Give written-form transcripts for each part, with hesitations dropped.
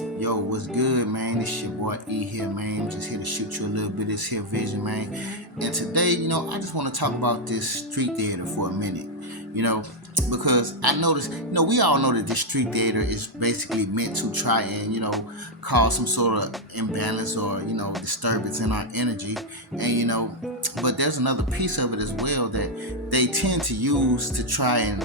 Yo, what's good, man? It's your boy E here, man. I'm just here to shoot you a little bit of this here vision, man. And today, I just want to talk about this street theater for a minute, you know, because I noticed, we all know that this street theater is basically meant to try and, cause some sort of imbalance or, disturbance in our energy. And, but there's another piece of it as well that they tend to use to try and,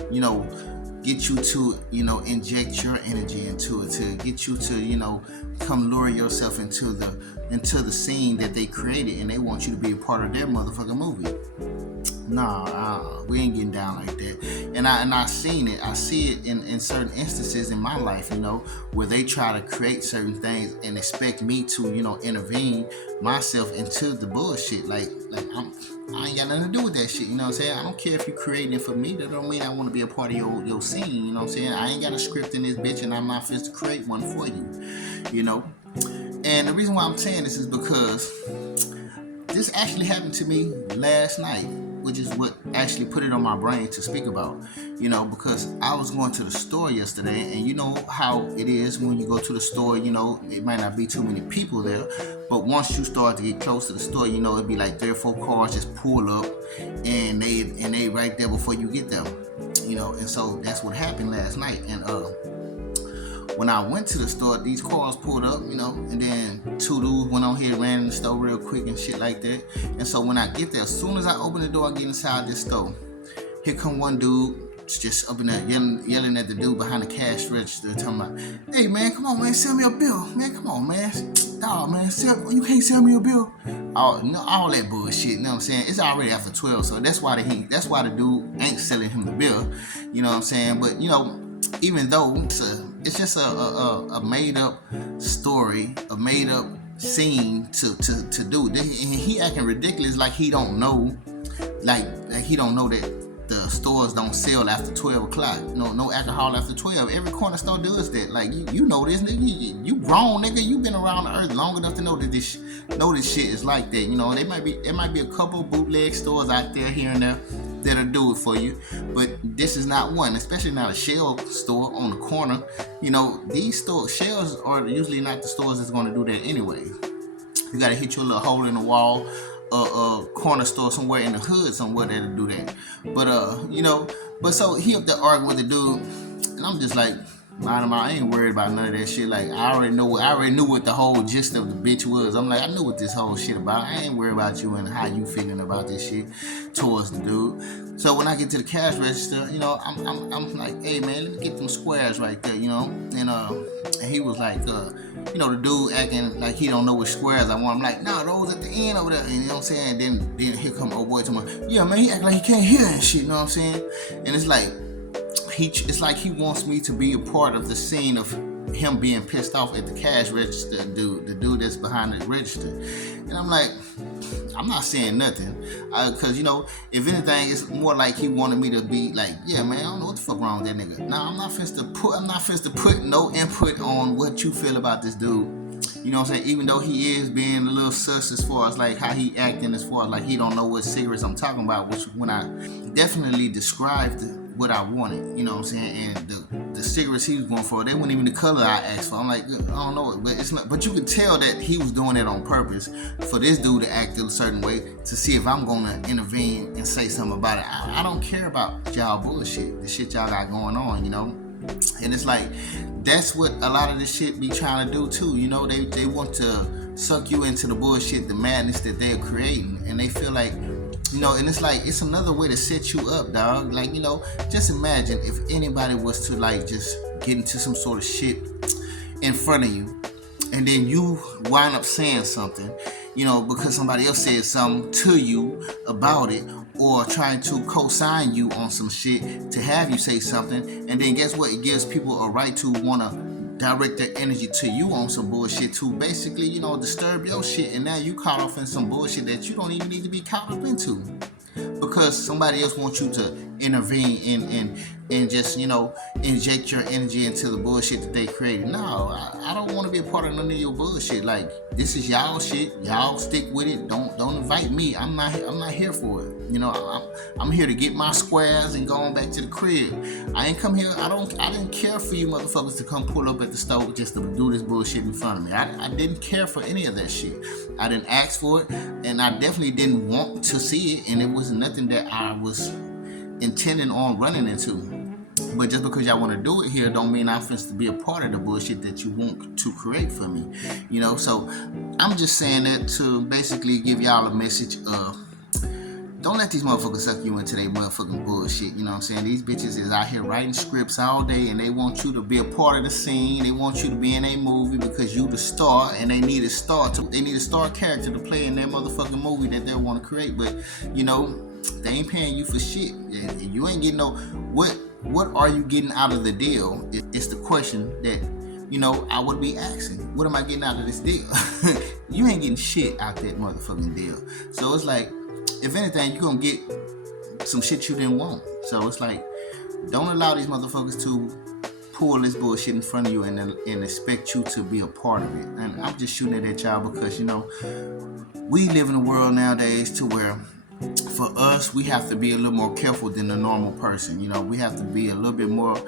get you to inject your energy into it, to get you to come lure yourself into the scene that they created, and they want you to be a part of their motherfucking movie. Nah, we ain't getting down like that. And I seen it. I see it in certain instances in my life, where they try to create certain things and expect me to, intervene myself into the bullshit. Like I ain't got nothing to do with that shit. You know what I'm saying? I don't care if you're creating it for me. That don't mean I want to be a part of your scene. You know what I'm saying? I ain't got a script in this bitch, and I'm not fit to create one for you. And the reason why I'm saying this is because this actually happened to me last night, which is what actually put it on my brain to speak about, because I was going to the store yesterday, and you know how it is when you go to the store, it might not be too many people there, but once you start to get close to the store, it'd be like 3 or 4 cars just pull up, and they right there before you get there, and so that's what happened last night. And when I went to the store, these cars pulled up, and then 2 dudes went on here, ran in the store real quick and shit like that. And so when I get there, as soon as I open the door and get inside this store, here come one dude just up in there yelling at the dude behind the cash register, talking about, "Hey man, come on man, sell me a bill, man, come on man, dog man, you can't sell me a bill." All that bullshit, you know what I'm saying? It's already after 12, so that's why the dude ain't selling him the bill, you know what I'm saying? But even though it's just a made up story, a made up scene to do. And he acting ridiculous, like he don't know, like he don't know that the stores don't sell after 12 o'clock. No alcohol after 12. Every corner store does that. Like you know this, nigga. You grown, nigga. You been around the earth long enough to know that this shit is like that. There might be a couple bootleg stores out there here and there that'll do it for you, but this is not one, especially not a Shell store on the corner. These Shells are usually not the stores that's going to do that anyway. You got to hit your little hole in the wall, corner store somewhere in the hood somewhere that'll do that. But so he up there arguing with the dude, and I'm just like, I ain't worried about none of that shit. Like I already knew what the whole gist of the bitch was. I'm like, I knew what this whole shit about. I ain't worried about you and how you feeling about this shit towards the dude. So when I get to the cash register, I'm like, hey man, let me get them squares right there, and he was like, the dude acting like he don't know which squares I want. I'm like, nah, those at the end over there, and you know what I'm saying? Then here come old boy to me, yeah man, he act like he can't hear and shit, you know what I'm saying? And it's like, it's like he wants me to be a part of the scene of him being pissed off at the cash register dude, the dude that's behind the register. And I'm like, I'm not saying nothing, because if anything, it's more like he wanted me to be like, yeah man, I don't know what the fuck wrong with that nigga. Nah, I'm not finna to put no input on what you feel about this dude. You know what I'm saying? Even though he is being a little sus as far as like how he acting, as far as like he don't know what cigarettes I'm talking about, which when I definitely described what I wanted, you know what I'm saying? And the cigarettes he was going for, they weren't even the color I asked for. I'm like, I don't know, but it's not. But you could tell that he was doing it on purpose for this dude to act a certain way to see if I'm gonna intervene and say something about it. I don't care about y'all bullshit, the shit y'all got going on, And it's like, that's what a lot of this shit be trying to do too. They want to suck you into the bullshit, the madness that they're creating, and they feel like, and it's like, it's another way to set you up, dog. Like, just imagine if anybody was to like just get into some sort of shit in front of you, and then you wind up saying something, because somebody else said something to you about it, or trying to co-sign you on some shit to have you say something, and then guess what? It gives people a right to want to direct their energy to you on some bullshit to basically, disturb your shit, and now you caught off in some bullshit that you don't even need to be caught up into, because somebody else wants you to intervene and just, you know, inject your energy into the bullshit that they created. No, I don't want to be a part of none of your bullshit. Like, this is y'all shit. Y'all stick with it. Don't invite me. I'm not here for it. You know, I'm here to get my squares and go on back to the crib. I ain't come here. I didn't care for you motherfuckers to come pull up at the stove just to do this bullshit in front of me. I didn't care for any of that shit. I didn't ask for it, and I definitely didn't want to see it, and it was nothing that I was intending on running into. But just because y'all want to do it here don't mean I'm supposed to be a part of the bullshit that you want to create for me. You know, so I'm just saying that to basically give y'all a message of, don't let these motherfuckers suck you into their motherfucking bullshit. You know what I'm saying? These bitches is out here writing scripts all day, and they want you to be a part of the scene. They want you to be in a movie because you the star, and they need a star character to play in that motherfucking movie that they want to create. But, you know, they ain't paying you for shit. And you ain't getting no, what are you getting out of the deal? It's the question that, you know, I would be asking. What am I getting out of this deal? You ain't getting shit out that motherfucking deal. So it's like, if anything, you're gonna get some shit you didn't want. So it's like, don't allow these motherfuckers to pull this bullshit in front of you and expect you to be a part of it. And I'm just shooting it at y'all because, you know, we live in a world nowadays to where, for us, we have to be a little more careful than the normal person. You know, we have to be a little bit more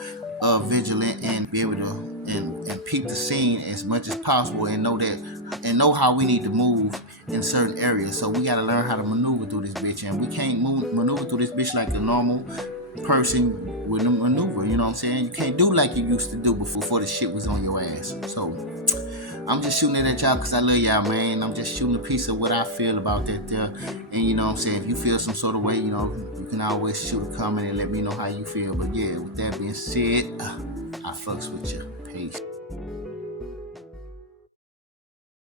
vigilant and be able to and peep the scene as much as possible and know how we need to move in certain areas. So we got to learn how to maneuver through this bitch, and we can't maneuver through this bitch like a normal person would maneuver. You know what I'm saying? You can't do like you used to do before the shit was on your ass. So I'm just shooting it at y'all because I love y'all, man. I'm just shooting a piece of what I feel about that there. And you know what I'm saying? If you feel some sort of way, you know, you can always shoot a comment and let me know how you feel. But yeah, with that being said, I fucks with you. Peace.